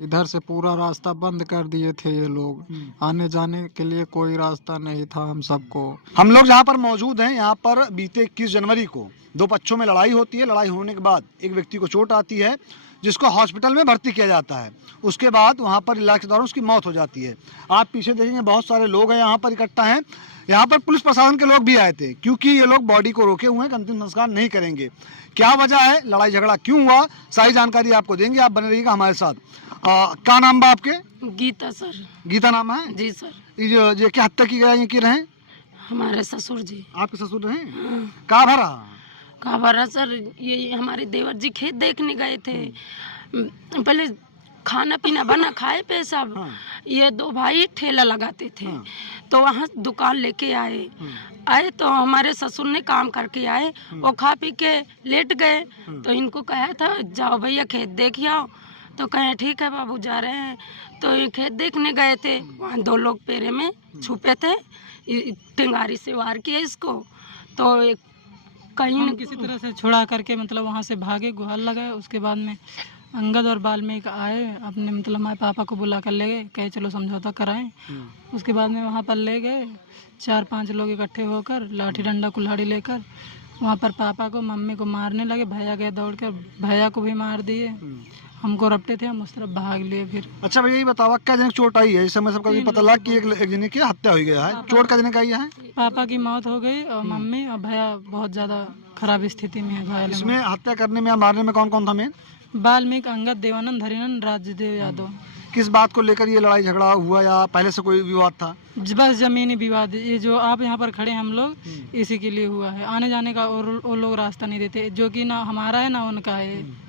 इधर से पूरा रास्ता बंद कर दिए थे ये लोग। आने जाने के लिए कोई रास्ता नहीं था हम सबको। हम लोग जहाँ पर मौजूद हैं, यहाँ पर बीते 21 जनवरी को दो पक्षों में लड़ाई होती है। लड़ाई होने के बाद एक व्यक्ति को चोट आती है जिसको हॉस्पिटल में भर्ती किया जाता है। उसके बाद वहाँ पर इलाज के दौरान उसकी मौत हो जाती है। आप पीछे देखेंगे बहुत सारे लोग हैं यहाँ पर इकट्ठा हैं। यहाँ पर पुलिस प्रशासन के लोग भी आए थे क्योंकि ये लोग बॉडी को रोके हुए हैं कि अंतिम संस्कार नहीं करेंगे। क्या वजह है, लड़ाई झगड़ा क्यों हुआ, सारी जानकारी आपको देंगे। आप बने रहिएगा हमारे साथ। क्या नाम बा आपके? गीता सर। गीता नाम है जी सर। ये क्या हत्या की गई की रहे? हमारे ससुर जी। आपके ससुर रहे? हाँ। कहाँ भरा? कहाँ भरा सर, ये हमारे देवर जी खेत देखने गए थे। पहले खाना पीना बना, खाए पे सब। हाँ। ये दो भाई ठेला लगाते थे। हाँ। तो वहाँ दुकान लेके आए तो हमारे ससुर ने काम करके आए, वो खा पी के लेट गए। तो इनको कहा था जाओ भैया खेत देख आओ। तो कहे ठीक है बाबू जा रहे हैं। तो ये खेत देखने गए थे, वहाँ दो लोग पेरे में छुपे थे, टिंगारी से वार किया इसको। तो कहीं न किसी तरह से छुड़ा करके मतलब वहाँ से भागे, गुहार लगाए। उसके बाद में अंगद और वाल्मीकि आए, अपने मतलब हमारे पापा को बुला कर ले गए, कहे चलो समझौता कराएं। उसके बाद में वहाँ पर ले गए, 4-5 लोग इकट्ठे होकर लाठी डंडा कुल्हाड़ी लेकर वहाँ पर पापा को मम्मी को मारने लगे। भैया गए दौड़ कर, भैया को भी मार दिए। हमको रपटे थे, हम उस तरफ भाग लिए फिर। अच्छा भैया ये बताओ क्या जन चोट आई है? इस समय सबका भी पता लगा कि एक जने की हत्या हो गया है। चोट का जने का आई है? पापा की मौत हो गई और मम्मी और भैया बहुत ज़्यादा खराब स्थिति में है, घायल है। इसमें हत्या करने में या मारने में कौन कौन था मेन? वाल्मीकि, अंगद, देवानंद, हरिनंद, राजदेव यादव। किस बात को लेकर ये लड़ाई झगड़ा हुआ या पहले से कोई विवाद था? बस जमीनी विवाद। ये जो आप यहाँ पर खड़े हैं हम लोग, इसी के लिए हुआ है। आने जाने का और वो लोग रास्ता नहीं देते, जो कि ना हमारा है ना उनका है।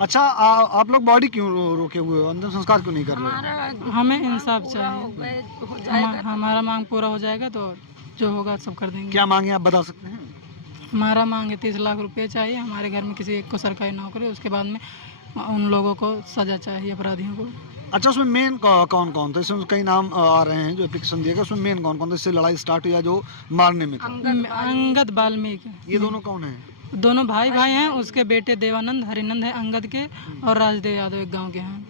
अच्छा आप लोग बॉडी क्यों रोके हुए हो, अंतिम संस्कार क्यों नहीं कर रहे? हमें इंसाफ चाहिए। हमारा मांग पूरा हो जाएगा तो जो होगा सब कर देंगे। क्या मांगे आप बता सकते हैं? हमारा मांग है 30 लाख रुपए चाहिए हमारे घर में किसी एक को सरकारी नौकरी, उसके बाद में उन लोगों को सजा चाहिए, अपराधियों को। अच्छा उसमें मेन कौन कौन था? इसमें कई नाम आ रहे हैं जो एप्लीकेशन दिया गया, उसमें मेन कौन कौन था इससे लड़ाई स्टार्ट हुई या जो मारने में था? अंगद, वाल्मीकि। ये दोनों कौन है? दोनों भाई हैं। उसके बेटे देवानंद, हरिनंद है अंगद के, और राजदेव यादव एक गांव के हैं।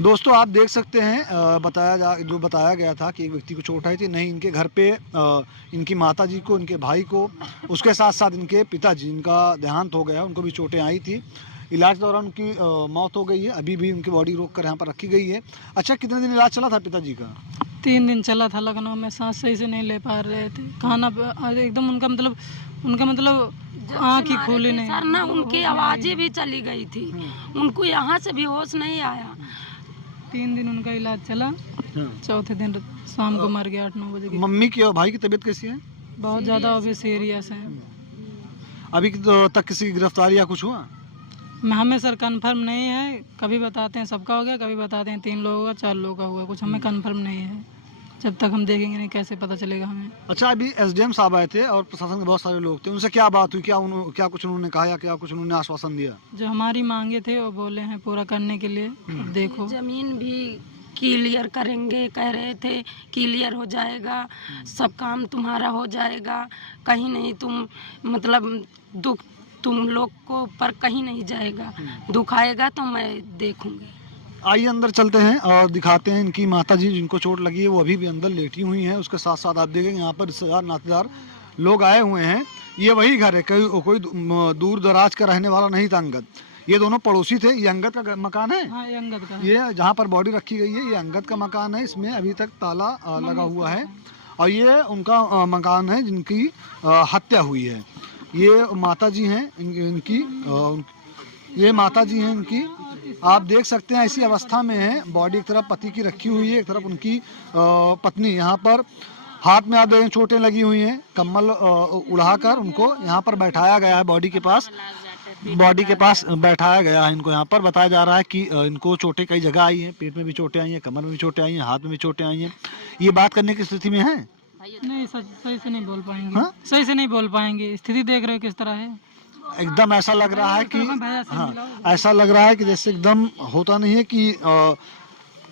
दोस्तों आप देख सकते हैं जो बताया गया था कि एक व्यक्ति को चोट आई थी। नहीं, इनके घर पे इनकी माता जी को, इनके भाई को, उसके साथ साथ इनके पिताजी, इनका देहांत हो गया, उनको भी चोटें आई थी। इलाज के दौरान उनकी मौत हो गई है। अभी भी उनकी बॉडी रोक कर यहाँ पर रखी गई है। अच्छा कितने दिन इलाज चला था पिताजी का? 3 दिन चला था लखनऊ में। सांस सही से नहीं ले पा रहे थे, खाना एकदम उनका मतलब आँख ही खोली नहीं सर ना, उनकी आवाज़ें भी चली गई थी, उनको यहाँ से भी होश नहीं आया। 3 दिन उनका इलाज चला, चौथे दिन शाम को मर गया 8-9 बजे। मम्मी की और भाई की तबीयत कैसी है? बहुत ज़्यादा अभी सीरियस है। अभी तक किसी की गिरफ्तारी या कुछ हुआ? हमें सर कंफर्म नहीं है, कभी बताते हैं सबका हो गया, कभी बताते हैं 3 लोगों का, 4 लोगों का हुआ, कुछ हमें कंफर्म नहीं है। जब तक हम देखेंगे नहीं कैसे पता चलेगा हमें। अच्छा अभी एसडीएम साहब आए थे और प्रशासन के बहुत सारे लोग थे, उनसे क्या बात हुई? क्या कुछ उन्होंने कहा या क्या कुछ उन्होंने आश्वासन दिया? जो हमारी मांगे थे वो बोले हैं पूरा करने के लिए। अब देखो जमीन भी क्लियर करेंगे, कह रहे थे क्लियर हो जाएगा, सब काम तुम्हारा हो जाएगा, कहीं नहीं तुम मतलब दुख तुम लोग को पर कहीं नहीं जाएगा, दुख आएगा तो मैं देखूंगी। आइए अंदर चलते हैं और दिखाते हैं इनकी माता जी जिनको चोट लगी है, वो अभी भी अंदर लेटी हुई हैं। उसके साथ साथ आप देखेंगे यहाँ पर रिश्तेदार नातेदार लोग आए हुए हैं। ये वही घर है, कोई दूर दराज का रहने वाला नहीं था अंगद। ये दोनों पड़ोसी थे। ये अंगद का मकान है। हाँ, ये अंगद का। ये जहाँ पर बॉडी रखी गई है ये अंगद का मकान है। इसमें अभी तक ताला लगा हुआ है और ये उनका मकान है जिनकी हत्या हुई है। ये माता जी हैं इनकी, ये माता जी हैं इनकी। आप देख सकते हैं ऐसी अवस्था में है, बॉडी एक तरफ पति की रखी हुई है, एक तरफ उनकी पत्नी। यहाँ पर हाथ में आप देखें चोटें लगी हुई हैं, कम्बल उड़ाकर उनको यहाँ पर बैठाया गया है, बॉडी के पास बैठाया गया है इनको। यहाँ पर बताया जा रहा है कि इनको चोटें कई जगह आई हैं, पेट में भी चोटें आई हैं, कमर में भी चोटें आई हैं, हाथ में भी चोटें आई हैं। ये बात करने की स्थिति में है नहीं, सही से नहीं बोल पाएंगे। हाँ? सही से नहीं बोल पाएंगे। स्थिति देख रहे हो किस तरह है। एकदम ऐसा लग रहा है कि ऐसा लग रहा है कि जैसे एकदम होता नहीं है कि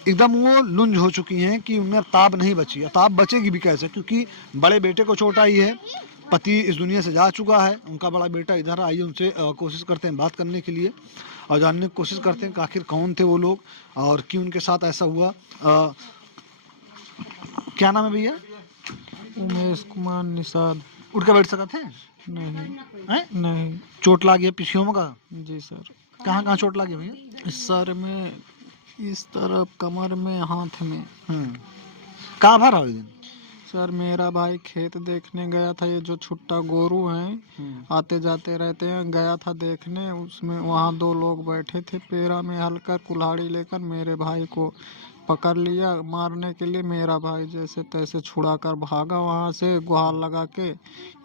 एकदम वो लुंज हो चुकी हैं कि उनमें अब ताब नहीं बची है। ताब बचेगी भी कैसे, क्योंकि बड़े बेटे को चोट आई है, पति इस दुनिया से जा चुका है, उनका बड़ा बेटा इधर आइए उनसे कोशिश करते हैं बात करने के लिए। और जानने की कोशिश करते हैं कि आखिर कौन थे वो लोग और क्यों उनके साथ ऐसा हुआ। क्या नाम है भैया? उमेश कुमार निषाद। उठ के बैठ सका थे? नहीं हैं? नहीं। चोट लग गया पीछियों में का? जी सर। कहाँ कहाँ चोट लगी भैया? सर में, इस तरफ, कमर में, हाथ में। कहाँ भर रहा दिन? सर मेरा भाई खेत देखने गया था, ये जो छुट्टा गोरू हैं आते जाते रहते हैं, गया था देखने। उसमें वहाँ 2 लोग बैठे थे, पेरा में हल्का कुल्हाड़ी लेकर मेरे भाई को पकड़ लिया मारने के लिए। मेरा भाई जैसे तैसे छुड़ा कर भागा वहाँ से गुहार लगा के।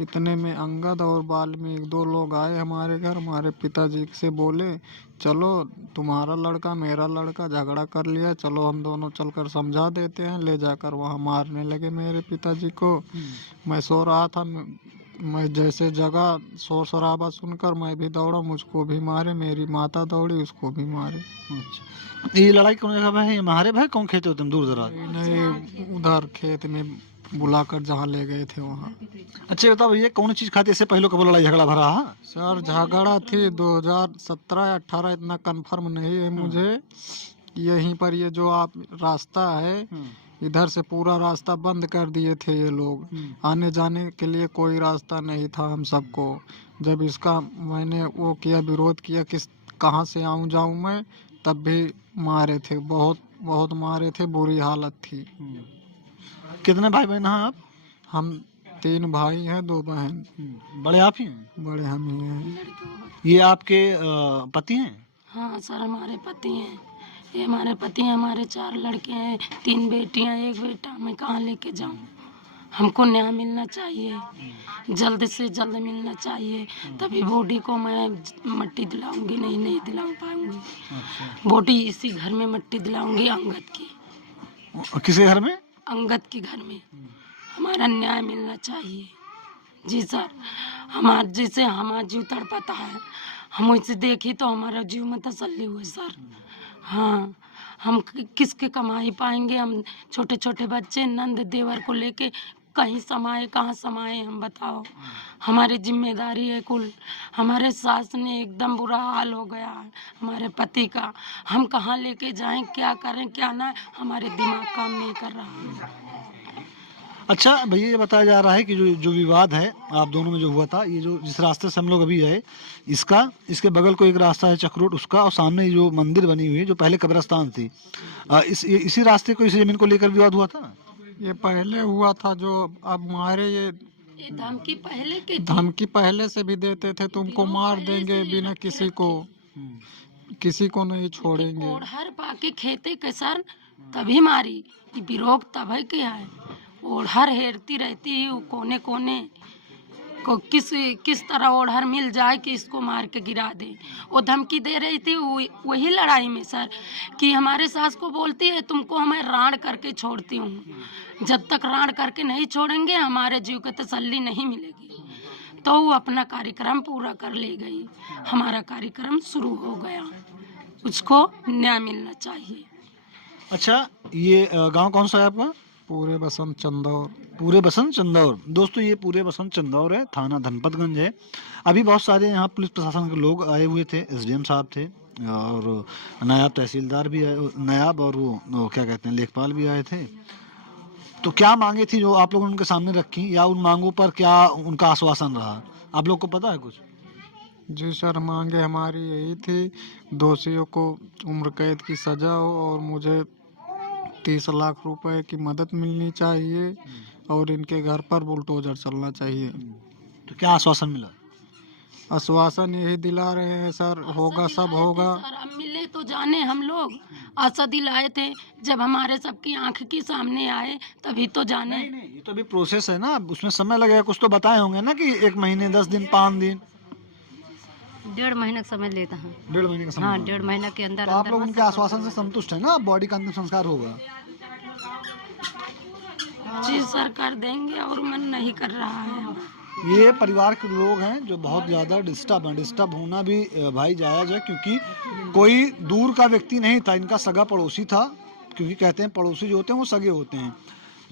इतने में अंगद और वाल्मीकि 2 लोग आए हमारे घर। हमारे पिताजी से बोले चलो तुम्हारा लड़का मेरा लड़का झगड़ा कर लिया, चलो हम दोनों चलकर समझा देते हैं। ले जाकर वहाँ मारने लगे मेरे पिताजी को। मैं सो रहा था, मैं जैसे जगह शोर शराबा सुनकर मैं भी दौड़ा, मुझको भी मारे। मेरी माता दौड़ी, उसको भी मारे। अच्छा, ये लड़ाई कौन जगह है? ये हमारे भाई कौन खेते होते हैं दूर दराज? नहीं, उधर खेत में बुलाकर जहाँ ले गए थे वहाँ। अच्छा बताओ भैया, कौन चीज खाते इससे पहले कब लड़ाई झगड़ा भरा है? सर झगड़ा थी 2017 या 18, इतना कंफर्म नहीं है मुझे। यहीं पर ये जो आप रास्ता है, इधर से पूरा रास्ता बंद कर दिए थे ये लोग। आने जाने के लिए कोई रास्ता नहीं था हम सबको। जब इसका मैंने वो किया, विरोध किया कि कहाँ से आऊँ जाऊँ मैं, तब भी मारे थे, बहुत बहुत मारे थे, बुरी हालत थी। कितने भाई बहन हैं आप? हम 3 भाई हैं, 2 बहन। बड़े आप ही हैं? बड़े हम ही हैं। ये आपके पति हैं? हाँ सर, हमारे पति हैं। ये हमारे पति हैं। हमारे 4 लड़के हैं, 3 बेटियां, 1 बेटा। मैं कहाँ लेके जाऊँ? हमको न्याय मिलना चाहिए, जल्द से जल्द मिलना चाहिए, तभी बॉडी को मैं मट्टी दिलाऊंगी। नहीं दिला पाऊंगी। बॉडी इसी घर में मट्टी दिलाऊंगी, अंगद की। किसके घर में? अंगद के घर में। हमारा न्याय मिलना चाहिए। जी सर, हमारा जैसे हमारा जीव तड़पता है, हम उसे देखी तो हमारा जीव में तसल्ली हुई सर। हाँ, हम किसके कमाई पाएंगे? हम छोटे छोटे बच्चे नंद देवर को लेके कहीं समाए, कहाँ समाए हम बताओ। हमारी जिम्मेदारी है कुल। हमारे सास ने एकदम बुरा हाल हो गया है हमारे पति का। हम कहाँ लेके जाएं, क्या करें क्या ना, हमारे दिमाग काम नहीं कर रहा है। अच्छा भैया, ये बताया जा रहा है कि जो विवाद है आप दोनों में जो हुआ था, ये जो जिस रास्ते से हम लोग अभी आए, इसके बगल को एक रास्ता है चक्रोट, उसका, और सामने ये जो मंदिर बनी हुई है जो पहले कब्रिस्तान थी, इसी रास्ते को, इसी जमीन को लेकर विवाद हुआ था? ये पहले हुआ था। जो अब मारे, ये धमकी पहले के धमकी पहले से भी देते थे, तुमको मार देंगे बिना किसी को नहीं छोड़ेंगे। ओढ़हर पाके खेते के सर तभी मारी, बिरोग तभी के है। ओढ़हर हेरती रहती है वो कोने कोने को, किस तरह ओढ़हर मिल जाए कि इसको मार के गिरा दे। वो धमकी दे रही थी वही लड़ाई में सर, कि हमारे सास को बोलती है तुमको मैं राड़ करके छोड़ती हूँ, जब तक राड़ करके नहीं छोड़ेंगे हमारे जीव को तसल्ली नहीं मिलेगी। तो वो अपना कार्यक्रम पूरा कर ले गई। हमारा कार्यक्रम शुरू हो गया, उसको न्याय मिलना चाहिए। अच्छा, ये गांव कौन सा है आपका? पूरे बसंत चंदौर। पूरे बसंत चंदौर। दोस्तों, ये पूरे बसंत चंदौर है, थाना धनपतगंज है। अभी बहुत सारे यहाँ पुलिस प्रशासन के लोग आए हुए थे, एसडीएम साहब थे और नायब तहसीलदार भी आए, नायब और वो क्या कहते हैं लेखपाल भी आए थे। तो क्या मांगे थी जो आप लोगों ने उनके सामने रखी, या उन मांगों पर क्या उनका आश्वासन रहा, आप लोग को पता है कुछ? जी सर, मांगे हमारी यही थी, दोषियों को उम्र कैद की सजा हो और मुझे 30 लाख रुपए की मदद मिलनी चाहिए और इनके घर पर बुलडोजर चलना चाहिए। तो क्या आश्वासन मिला? आश्वासन यही दिला रहे हैं सर, होगा सब होगा। सर अब मिले तो जाने, हम लोग आशा दिलाए थे, जब हमारे सबकी आंख के सामने आए तभी तो जाने। नहीं, ये तो अभी प्रोसेस है ना, उसमें समय लगेगा। कुछ तो बताए होंगे ना कि 1 महीने 10 दिन 5 दिन 1.5 महीने का समय लेता है। 1.5 महीने का समय? हाँ, 1.5 महीने के अंदर तो आप लोग उनके आश्वासन से संतुष्ट है ना? बॉडी का अंतिम संस्कार होगा? जी सर, कर देंगे और मन नहीं कर रहा है। ये परिवार के लोग हैं जो बहुत ज़्यादा डिस्टर्ब होना भी भाई जायज़ है, क्योंकि कोई दूर का व्यक्ति नहीं था, इनका सगा पड़ोसी था। क्योंकि कहते हैं पड़ोसी जो होते हैं वो सगे होते हैं।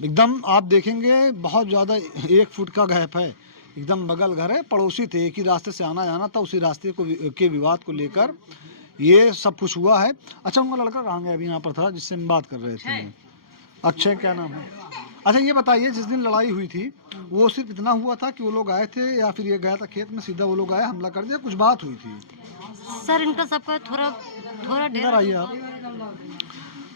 एकदम आप देखेंगे बहुत ज़्यादा 1 फुट का गैप है, एकदम बगल घर है, पड़ोसी थे, एक ही रास्ते से आना जाना था। उसी रास्ते को के विवाद को लेकर ये सब कुछ हुआ है। अच्छा, उनका लड़का कहाँ गया? अभी यहाँ पर था जिससे हम बात कर रहे थे। अच्छा, क्या नाम है? अच्छा, ये बताइए, जिस दिन लड़ाई हुई थी वो सिर्फ इतना हुआ था कि वो लोग आए थे, या फिर ये गया था खेत में, सीधा वो लोग आए, हमला कर दिया, कुछ बात हुई थी? सर इनका सबका थोड़ा थोड़ा इधर आइए आप।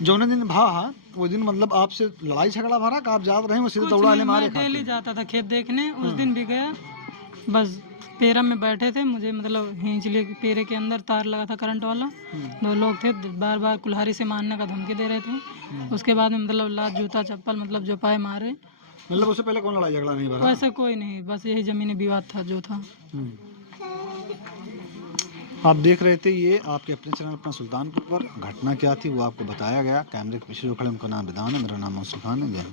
जो दिन भा वो दिन मतलब आपसे लड़ाई झगड़ा भरा का आप जाते रहे, वो सीधे दौड़ा ले मारे खाते? डेली जाता था खेत देखने, उस दिन भी गया, बस पेरा में बैठे थे, मुझे मतलब खींच लिए, पेरे के अंदर तार लगा था करंट वाला, 2 लोग थे, बार बार कुल्हाड़ी से मारने का धमकी दे रहे थे। उसके बाद में मतलब लात जूता चप्पल मतलब जो पाए मारे। मतलब उससे पहले कौन लड़ाई झगड़ा नहीं भरा? वैसे कोई नहीं, बस यही जमीनी विवाद था जो था। आप देख रहे थे, ये आपके अपने चैनल अपना सुल्तानपुर पर घटना क्या थी वो आपको बताया गया। कैमरे के पीछे जो खड़े उनका नाम विधान है, मेरा नाम मौसम खान है। जय हिंद।